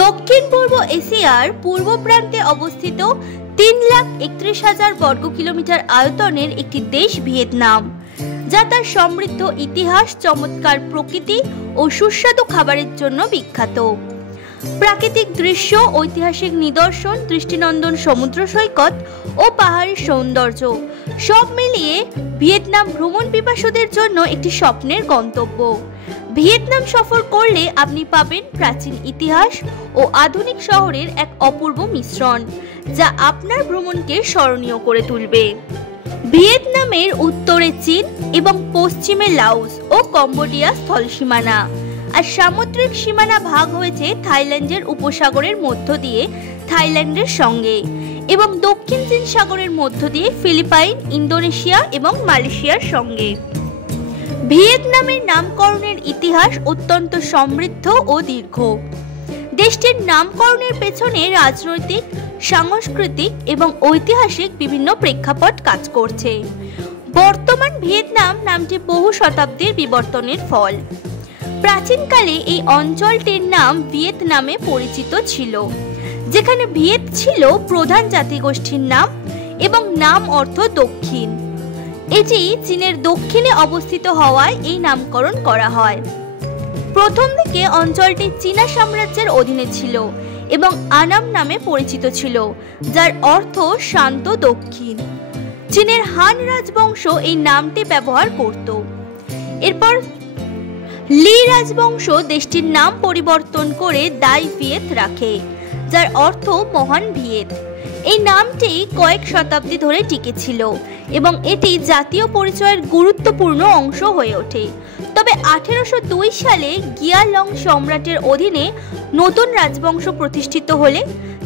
দক্ষিণ পূর্ব এশিয়ার পূর্ব প্রান্তে অবস্থিত 3,31,000 বর্গ কিলোমিটার আয়তনের একটি দেশ ভিয়েতনাম, যা তার সমৃদ্ধ ইতিহাস, চমৎকার প্রকৃতি ও সুস্বাদু খাবারের জন্য বিখ্যাত। প্রাকৃতিক দৃশ্য, ঐতিহাসিক নিদর্শন, দৃষ্টিনন্দন সমুদ্র সৈকত ও পাহাড়ের সৌন্দর্য সব মিলিয়ে ভিয়েতনাম ভ্রমণ পিপাসুদের জন্য একটি স্বপ্নের গন্তব্য। ভিয়েতনাম সফর করলে আপনি পাবেন প্রাচীন ইতিহাস ও আধুনিক শহরের এক অপূর্ব মিশ্রণ, যা আপনার ভ্রমণকে স্মরণীয় করে তুলবে। ভিয়েতনামের উত্তরে চীন এবং পশ্চিমে লাওস ও কম্বোডিয়া স্থল সীমানা, আর সামুদ্রিক সীমানা ভাগ হয়েছে থাইল্যান্ডের উপসাগরের মধ্য দিয়ে থাইল্যান্ডের সঙ্গে এবং দক্ষিণ চীন সাগরের মধ্য দিয়ে ফিলিপাইন, ইন্দোনেশিয়া এবং মালয়েশিয়ার সঙ্গে। ভিয়েতনামের নামকরণের ইতিহাস অত্যন্ত সমৃদ্ধ ও দীর্ঘ। দেশটির নামকরণের পেছনে রাজনৈতিক, সাংস্কৃতিক এবং ঐতিহাসিক বিভিন্ন প্রেক্ষাপট কাজ করছে। বর্তমান ভিয়েতনাম নামটি বহু শতাব্দীর বিবর্তনের ফল। প্রাচীনকালে এই অঞ্চলটির নাম ভিয়েত নামে পরিচিত ছিল, যেখানে ভিয়েত ছিল প্রধান জাতিগোষ্ঠীর নাম এবং নাম অর্থ দক্ষিণ। এটি চীনের দক্ষিণে অবস্থিত হওয়ায় এই নামকরণ করা হয়। প্রথম দিকে অঞ্চলটি চীনা সাম্রাজ্যের অধীনে ছিল এবং আনাম নামে পরিচিত ছিল, যার অর্থ শান্ত দক্ষিণ। চীনের হান রাজবংশ এই নামটি ব্যবহার করত। এরপর লি রাজবংশ দেশটির নাম পরিবর্তন করে দাই ভিয়েত রাখে, যার অর্থ মহান ভিয়েত। এই নামটি কয়েক শতাব্দী ধরে টিকে ছিল এবং এটি জাতীয় পরিচয়ের গুরুত্বপূর্ণ অংশ হয়ে ওঠে। তবে 1802 সালে গিয়ালং সম্রাটের অধীনে নতুন রাজবংশ প্রতিষ্ঠিত হলে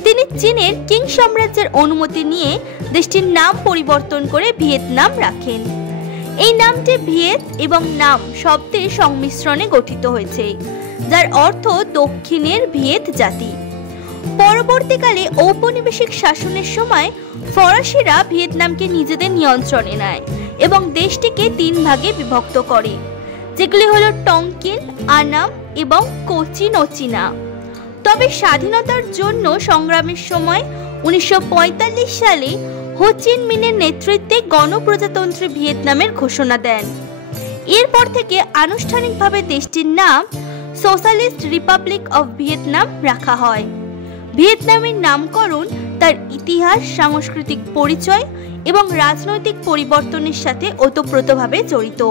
তিনি চীনের কিং সাম্রাজ্যের অনুমতি নিয়ে দেশটির নাম পরিবর্তন করে ভিয়েতনাম রাখেন। এই নামটি ভিয়েত এবং নাম শব্দের সংমিশ্রণে গঠিত হয়েছে, যার অর্থ দক্ষিণের ভিয়েত জাতি। পরবর্তীকালে ঔপনিবেশিক শাসনের সময় ফরাসিরা ভিয়েতনামকে নিজেদের নিয়ন্ত্রণে নেয় এবং দেশটিকে 3 ভাগে বিভক্ত করে, যেগুলি হলো টংকিন, আনাম এবং কোচিন ও চীনা। তবে স্বাধীনতার জন্য সংগ্রামের সময় 1945 সালে হো চি মিনের নেতৃত্বে গণপ্রজাতন্ত্রী ভিয়েতনামের ঘোষণা দেন। এরপর থেকে আনুষ্ঠানিকভাবে দেশটির নাম সোশ্যালিস্ট রিপাবলিক অফ ভিয়েতনাম রাখা হয়। ভিয়েতনামের নামকরণ তার ইতিহাস, সাংস্কৃতিক পরিচয় এবং রাজনৈতিক পরিবর্তনের সাথে ওতপ্রোতভাবে জড়িত।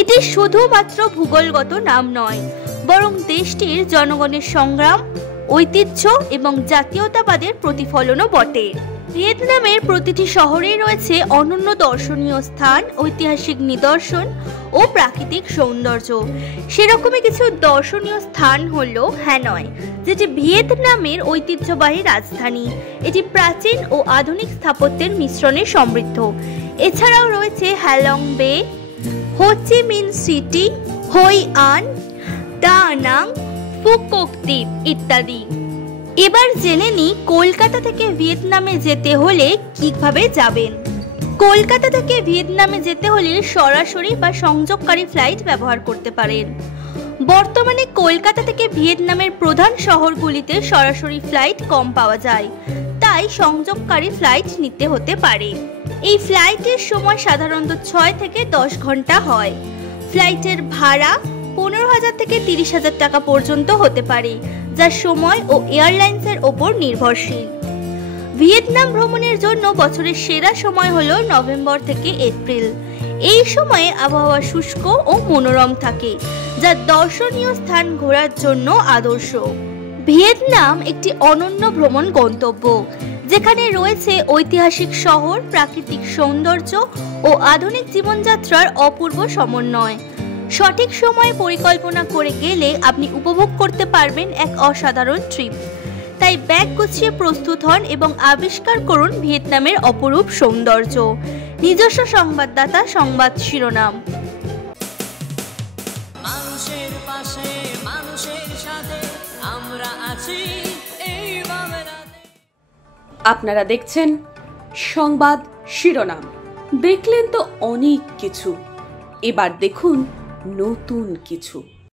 এটি শুধুমাত্র ভূগোলগত নাম নয়, বরং দেশটির জনগণের সংগ্রাম, ঐতিহ্য এবং জাতীয়তাবাদের প্রতিফলনও বটে। ভিয়েতনামের প্রতিটি শহরেই রয়েছে অনন্য দর্শনীয় স্থান, ঐতিহাসিক নিদর্শন ও প্রাকৃতিক সৌন্দর্য। সেরকমই কিছু দর্শনীয় স্থান হলো হ্যানয়, যেটি ভিয়েতনামের ঐতিহ্যবাহী রাজধানী। এটি প্রাচীন ও আধুনিক স্থাপত্যের মিশ্রণে সমৃদ্ধ। এছাড়াও রয়েছে হ্যালং বে, হো চি মিন সিটি, হই আন, দা নাং, ফু কোক দ্বীপ ইত্যাদি। এবার জেনে নিই কলকাতা থেকে ভিয়েতনামে যেতে হলে কিভাবে যাবেন। কলকাতা থেকে ভিয়েতনামে যেতে হলে সরাসরি বা সংযোগকারী ফ্লাইট ব্যবহার করতে পারেন। বর্তমানে কলকাতা থেকে ভিয়েতনামের প্রধান শহরগুলিতে সরাসরি ফ্লাইট কম পাওয়া যায়, তাই সংযোগকারী ফ্লাইট নিতে হতে পারে। এই ফ্লাইটের সময় সাধারণত 6 থেকে 10 ঘন্টা হয়। ফ্লাইটের ভাড়া 15,000 থেকে 30,000 টাকা পর্যন্ত হতে পারে, যা সময় ও এয়ারলাইন্সের ওপর নির্ভরশীল। ভিয়েতনাম ভ্রমণের জন্য বছরের সেরা সময় হলো নভেম্বর থেকে এপ্রিল। এই সময়ে আবহাওয়া শুষ্ক ও মনোরম থাকে, যা দর্শনীয় স্থান ঘোরার জন্য আদর্শ। ভিয়েতনাম একটি অনন্য ভ্রমণ গন্তব্য, যেখানে রয়েছে ঐতিহাসিক শহর, প্রাকৃতিক সৌন্দর্য ও আধুনিক জীবনযাত্রার অপূর্ব সমন্বয়। সঠিক সময়ে পরিকল্পনা করে গেলে আপনি উপভোগ করতে পারবেন এক অসাধারণ ট্রিপ। তাই ব্যাগ গুছিয়ে প্রস্তুত হন এবং আবিষ্কার করুন ভিয়েতনামের অপরূপ সৌন্দর্য। নিজস্ব সংবাদদাতা সংবাদ শিরোনাম। মানুষের পাশে, মানুষের সাথে আমরা আছি এই বাংলাতে। আপনারা দেখছেন সংবাদ শিরোনাম। দেখলেন তো অনেক কিছু, এবার দেখুন নতুন কিছু।